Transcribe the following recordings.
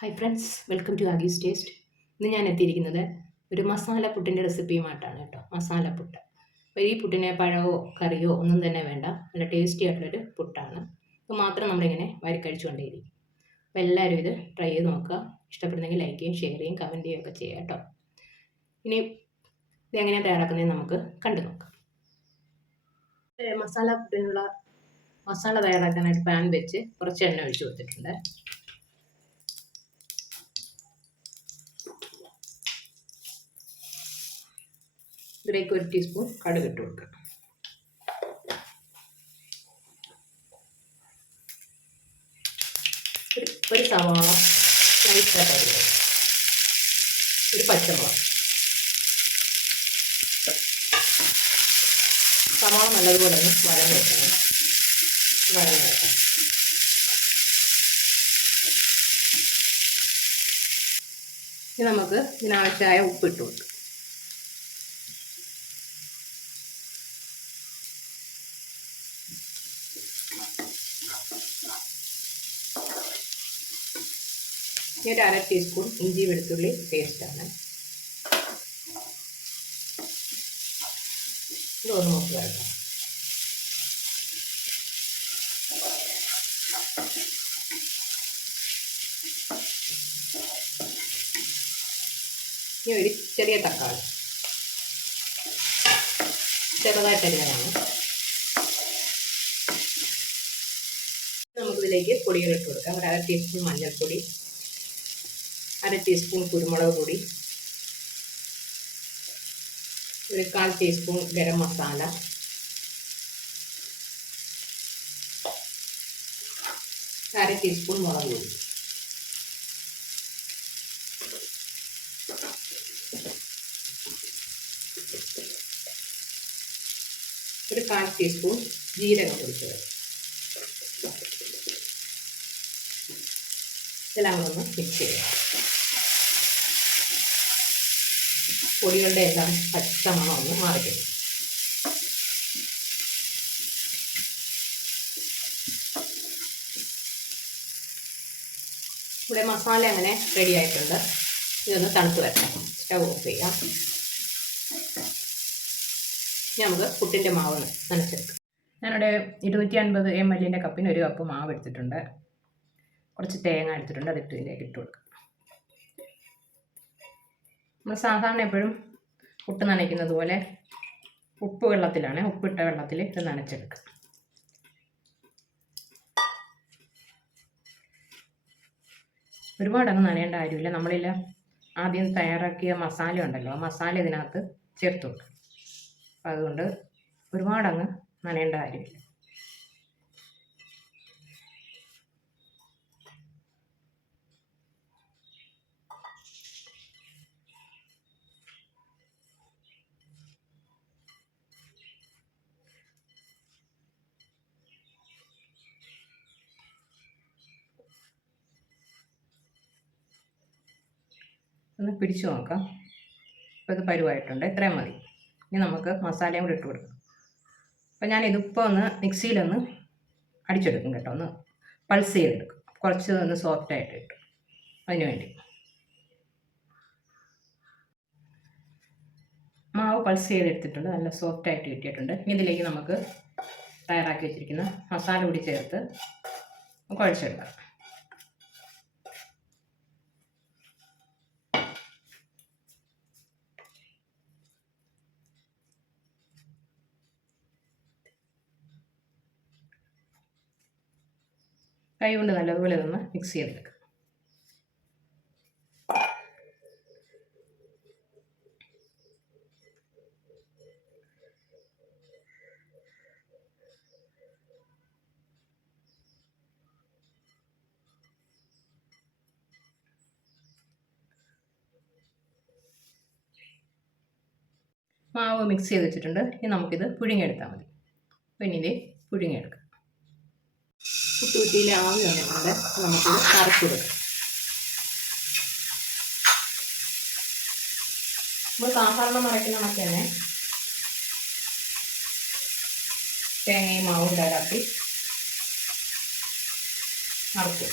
Hi friends welcome to ആഗീസ് taste ഇന്ന് ഞാൻ എത്തിയിരിക്കുന്നത് ഒരു മസാല പുട്ടിന്റെ റെസിപ്പിയുമായിട്ടാണ് കേട്ടോ. മസാല പുട്ട്. അപ്പോൾ ഈ പുട്ടിനെ പഴമോ കറിയോ ഒന്നും തന്നെ വേണ്ട. നല്ല ടേസ്റ്റി ആയിട്ടുള്ളൊരു പുട്ടാണ്. അപ്പോൾ മാത്രം നമ്മളിങ്ങനെ വാരി കഴിച്ചുകൊണ്ടേയിരിക്കും അപ്പോൾ എല്ലാവരും ഇത് ട്രൈ ചെയ്ത് നോക്കുക. ഇഷ്ടപ്പെടുന്നെങ്കിൽ ലൈക്ക് ചെയ്യും ഷെയർ ചെയ്യും കമന്റ് ചെയ്യുകയും ഒക്കെ ചെയ്യുക കേട്ടോ. ഇനി ഇത് എങ്ങനെയാണ് തയ്യാറാക്കുന്നതെന്ന് നമുക്ക് കണ്ടു നോക്കാം. മസാല പുട്ടിനുള്ള മസാല തയ്യാറാക്കാനായിട്ട് പാൻ വെച്ച് കുറച്ച് എണ്ണ ഒഴിച്ചു കൊടുത്തിട്ടുണ്ട്. ഇതിലേക്ക് ഒരു ടീസ്പൂൺ കടുക് ഇട്ട് കൊടുക്കുക ഒരു ഒരു സവാള നൈസായിട്ട് അരിയുക ഒരു പച്ചമുളക് സവാള നല്ലതുപോലെ ഒന്ന് വഴന്ന് വെക്കണം വഴന്ന് വെക്കണം ഇനി നമുക്ക് ഇതിനാവശ്യമായ ഉപ്പ് ഇട്ട് കൊടുക്കാം ഒരു അര ടീസ്പൂൺ ഇഞ്ചി വെളുത്തുള്ളി പേസ്റ്റാണ് ഇതൊന്ന് കേട്ടോ. ഇനി ഒരു ചെറിയ തക്കാളി. ചെറുതായിട്ട് നമുക്കിതിലേക്ക് പൊടികൾ ഇട്ട് കൊടുക്കാം. ഒരു അര ടീസ്പൂൺ മഞ്ഞൾപ്പൊടി അര ടീസ്പൂൺ കുരുമുളക് പൊടി. ഒരു കാൽ ടീസ്പൂൺ ഗരം മസാല. അര ടീസ്പൂൺ മുളക് പൊടി. ഒരു കാൽ ടീസ്പൂൺ ജീരകം പൊടിച്ചത്. ഇതെല്ലാം കൂടെ ഒന്ന് മിക്സ് ചെയ്യുക പൊടികളുടെ എല്ലാം പച്ച മണം ഒന്ന് മാറിക്കിട്ടും. ഇവിടെ മസാല അങ്ങനെ റെഡി ആയിട്ടുണ്ട്. ഇതൊന്ന് തണുത്ത് വരണം സ്റ്റവ് ഓഫ് ചെയ്യാം. ഇനി നമുക്ക് പുട്ടിന്റെ മാവ് നനച്ചെടുക്കാം. ഞാനിവിടെ ഇരുന്നൂറ്റി അൻപത് എം എല്ലിന്റെ കപ്പിന് ഒരു കപ്പ് മാവ് എടുത്തിട്ടുണ്ട്. കുറച്ച് തേങ്ങ എടുത്തിട്ടുണ്ട് അതിട്ട് ഇതിലേക്ക് ഇട്ട് കൊടുക്കുക നമ്മൾ സാധാരണ എപ്പോഴും പുട്ട് നനയ്ക്കുന്നത് പോലെ ഉപ്പ് വെള്ളത്തിലാണ് ഉപ്പിട്ട വെള്ളത്തിൽ ഇത് നനച്ചെടുക്കുക. ഒരുപാടങ്ങ് നനയേണ്ട കാര്യമില്ല. നമ്മളില്ല ആദ്യം തയ്യാറാക്കിയ മസാല ഉണ്ടല്ലോ ആ മസാല ഇതിനകത്ത് ചേർത്ത് കൊടുക്കും. അതുകൊണ്ട് ഒരുപാടങ്ങ് നനയേണ്ട കാര്യമില്ല. ഒന്ന് പിടിച്ചു നോക്കാം. ഇപ്പോൾ ഇത് പരുവായിട്ടുണ്ട്. ഇത്രയും മതി. ഇനി നമുക്ക് മസാലയും കൂടി ഇട്ട് കൊടുക്കാം. അപ്പോൾ ഞാൻ ഇതിപ്പോൾ ഒന്ന് മിക്സിയിലൊന്ന് അടിച്ചെടുക്കും കേട്ടോ. ഒന്ന് പൾസ് ചെയ്തെടുക്കും. കുറച്ച് ഒന്ന് സോഫ്റ്റായിട്ട് കിട്ടും അതിന് വേണ്ടി. മാവ് പൾസ് ചെയ്തെടുത്തിട്ടുണ്ട്. നല്ല സോഫ്റ്റായിട്ട് കിട്ടിയിട്ടുണ്ട്. ഇതിലേക്ക് നമുക്ക് തയ്യാറാക്കി വെച്ചിരിക്കുന്ന മസാല കൂടി ചേർത്ത് കുഴച്ചെടുക്കാം. കൈ കൊണ്ട് നല്ലതുപോലെ ഇതൊന്ന് മിക്സ് ചെയ്തെടുക്കുക മാവ് മിക്സ് ചെയ്ത് വെച്ചിട്ടുണ്ട്. ഇനി നമുക്കിത് പുഴുങ്ങിയെടുത്താൽ മതി. അപ്പോൾ ഇനി ഇത് പുഴുങ്ങിയെടുക്കാം കുട്ടുകുറ്റിയിൽ ആവി വന്നിട്ടുണ്ട് നമുക്ക് കറക്കിടും. നമ്മൾ സാധാരണ മറയ്ക്കുന്ന കണക്ക് തന്നെ തേങ്ങയും മാവും ഉണ്ടാക്കി മറക്കും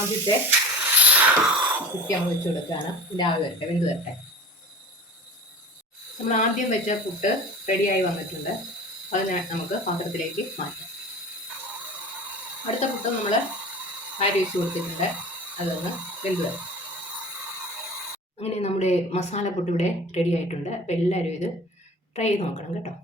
ആദ്യത്തെ കുറ്റി അങ്ങ് വെച്ച് കൊടുക്കുകയാണ് ലാവ് വരട്ടെ വെന്ത് വരട്ടെ. നമ്മൾ ആദ്യം വെച്ച പുട്ട് റെഡിയായി വന്നിട്ടുണ്ട്. അതിനെ നമുക്ക് പാത്രത്തിലേക്ക് മാറ്റാം. അടുത്ത പുട്ട് നമ്മൾ അരി വെച്ച് കൊടുത്തിട്ടുണ്ട്. അതൊന്ന് വെന്ത് വരും അങ്ങനെ നമ്മുടെ മസാല പുട്ട് ഇവിടെ റെഡി ആയിട്ടുണ്ട്. അപ്പോൾ എല്ലാവരും ഇത് ട്രൈ ചെയ്ത് നോക്കണം കേട്ടോ.